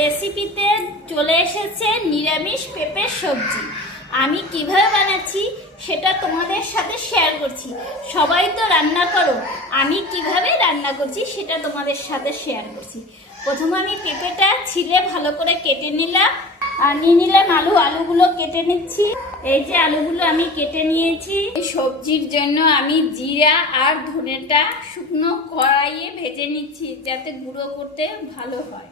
রেসিপিতে চলে এসেছে নিরামিষ পেঁপের সবজি। আমি কিভাবে বানাচ্ছি সেটা তোমাদের সাথে শেয়ার করছি। সবাই তো রান্না করো, আমি কিভাবে রান্না করছি সেটা তোমাদের সাথে শেয়ার করছি। প্রথমে আমি পেঁপেটা ছিলে ভালো করে কেটে নিলাম, আর নিয়ে নিলাম আলুগুলো কেটে নিচ্ছি। এই যে আলুগুলো আমি কেটে নিয়েছি। এই সবজির জন্য আমি জিরা আর ধনেটা শুকনো কড়াইয়ে ভেজে নিচ্ছি, যাতে গুঁড়ো করতে ভালো হয়।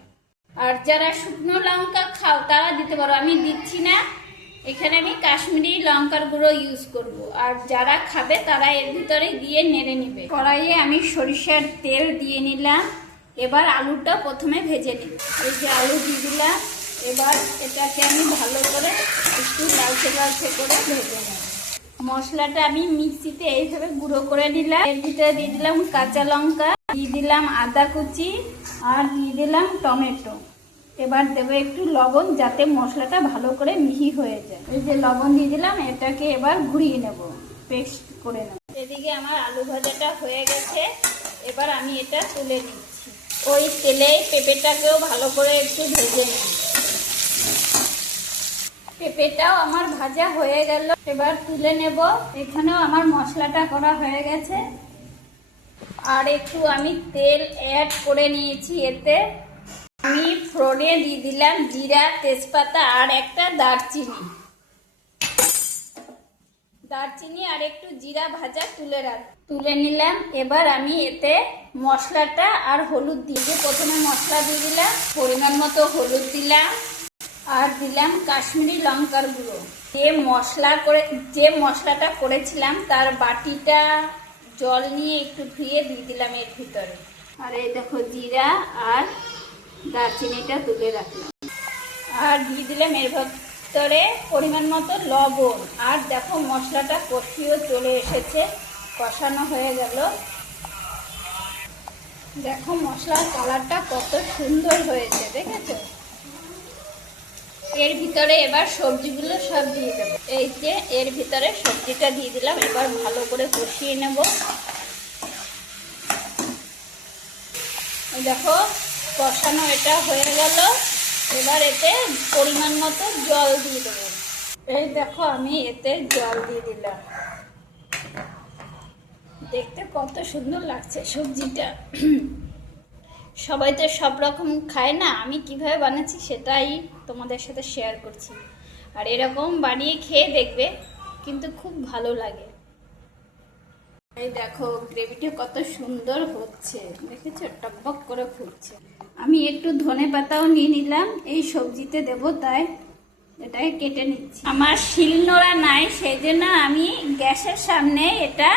আর যারা শুকনো লঙ্কা খাও তারা দিতে পারো, আমি দিচ্ছি না। এখানে আমি কাশ্মীরি লঙ্কার গুঁড়ো ইউজ করব। আর যারা খাবে তারা এর ভিতরে দিয়ে নেড়ে নেবে। কড়াইয়ে আমি সরিষার তেল দিয়ে নিলাম। এবার আলুটা প্রথমে ভেজে নিই। এই যে আলু দিয়ে দিলাম। এবার এটাকে আমি ভালো করে একটু লালচে লালচে করে ভেজে নেব। মশলাটা আমি মিক্সিতে এইভাবে গুঁড়ো করে নিলাম। এর ভিতরে দিয়ে দিলাম কাঁচা লঙ্কা, দিয়ে দিলাম আদা কুচি, আর দিয়ে দিলাম টমেটো। এবার দেবো একটু লবণ, যাতে মশলাটা ভালো করে মিহি হয়ে যায়। এই যে লবণ দিয়ে দিলাম, এটাকে এবার ঘুরিয়ে নেব, পেস্ট করে নেব। এদিকে আমার আলু ভাজাটা হয়ে গেছে। এবার আমি এটা তুলে নিচ্ছি। ওই তেলেই পেঁপেটাকেও ভালো করে একটু ভেজে নিই। পেঁপেটাও আমার ভাজা হয়ে গেল, এবার তুলে নেব। এখানেও আমার মশলাটা করা হয়ে গেছে। আর একটু আমি তেল অ্যাড করে নিয়েছি। এতে আমি ফোড়নে দিয়ে দিলাম জিরা, তেজপাতা আর একটা দারচিনি আর একটু জিরা ভাজা তুলে নিলাম। এবার আমি এতে মশলাটা আর হলুদ দিয়ে প্রথমে মশলা দিয়ে দিলাম, পরিমাণ মতো হলুদ দিলাম, আর দিলাম কাশ্মীরি লঙ্কার গুঁড়ো। যে মশলাটা করেছিলাম তার বাটিটা জল নিয়ে একটু ধুয়ে দিয়ে দিলাম এর ভিতরে। আর এই দেখো জিরা আর দারচিনিটা তুলে রাখলাম। আর দিয়ে দিলাম এর ভিতরে পরিমাণ মতো লবণ। আর দেখো মশলাটা কষিয়েও চলে এসেছে, কষানো হয়ে গেল। দেখো মশলার কালারটা কত সুন্দর হয়েছে, দেখেছো? এর ভিতরে এবার সবজিগুলো সব দিয়ে দেবো। এই যে এর ভিতরে সবজিটা দিয়ে দিলাম। এবার ভালো করে কষিয়ে নেব। দেখো কষানো এটা হয়ে গেল। এবার এতে পরিমাণ মতো জল দিয়ে দেবো। এই দেখো আমি এতে জল দিয়ে দিলাম। দেখতে কত সুন্দর লাগছে সবজিটা। সবাই তো সব রকম খায় না, আমি কিভাবে বানাচ্ছি সেটাই তোমাদের সাথে শেয়ার করছি। আর এরকম বানিয়ে খেয়ে দেখবে, কিন্তু খুব ভালো লাগে। এই দেখো গ্রেভিটা কত সুন্দর হচ্ছে, দেখেছো? টকবক করে ফুটছে। আমি একটু ধনেপাতাও নিয়ে নিলাম, এই সবজিতে দেব, তাই এটাকে কেটে নিচ্ছি। আমার শিলনোড়া নাই, সেই জন্য আমি গ্যাসের সামনে এটা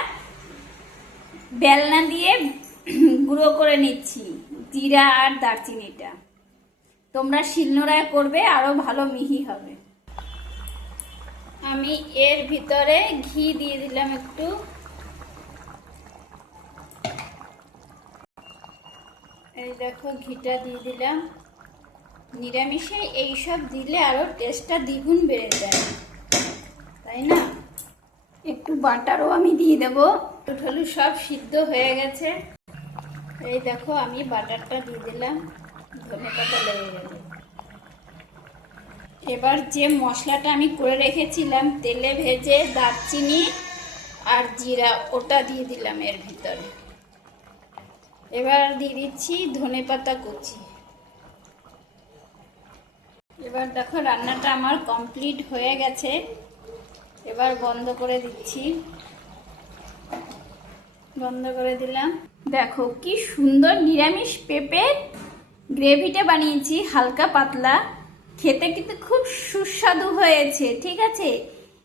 বেলনা দিয়ে গুঁড়ো করে নিচ্ছি জিরা আর দারচিনিটা। তোমরা শিলনোড়ায় করবে, আরো ভালো মিহি হবে। আমি এর ভিতরে ঘি দিয়ে দিলাম একটু। এই দেখো ঘিটা দিয়ে দিলাম। নিরামিষে এইসব দিলে আরো টেস্টটা দ্বিগুণ বেড়ে যায়, তাই না? একটু বাটারও আমি দিয়ে দেবো। ঠুঠলু সব সিদ্ধ হয়ে গেছে। এই দেখো আমি বাটারটা দিয়ে দিলাম, ধনেপাতা লেগে গেল। এবার যে মশলাটা আমি করে রেখেছিলাম তেলে ভেজে, দারচিনি আর জিরা, ওটা দিয়ে দিলাম এর ভিতরে। এবার দিয়ে দিচ্ছি ধনেপাতা কুচি। এবার দেখো রান্নাটা আমার কমপ্লিট হয়ে গেছে। এবার বন্ধ করে দিচ্ছি। বন্ধ করে দিলাম। দেখো কি সুন্দর নিরামিষ পেঁপের গ্রেভিটা বানিয়েছি, হালকা পাতলা। খেতে কিন্তু খুব সুস্বাদু হয়েছে, ঠিক আছে?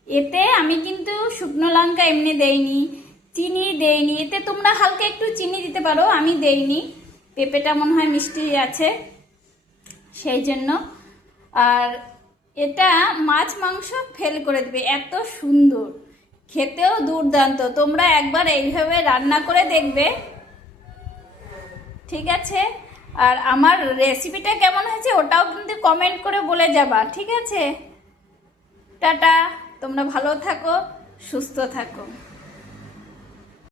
এতে আমি কিন্তু শুকনো লঙ্কা এমনি দেইনি, চিনি দেইনি। এতে তোমরা হালকা একটু চিনি দিতে পারো, আমি দেইনি। পেঁপেটা মনে হয় মিষ্টি আছে, সেই জন্য। আর এটা মাছ মাংস ফেল করে দেবে, এত সুন্দর, খেতেও দুর্দান্ত। তোমরা একবার এইভাবে রান্না করে দেখবে, ঠিক আছে? আর আমার রেসিপিটা কেমন হয়েছে ওটাও কিন্তু কমেন্ট করে বলে যাবা, ঠিক আছে? টাটা, তোমরা ভালো থাকো, সুস্থ থাকো।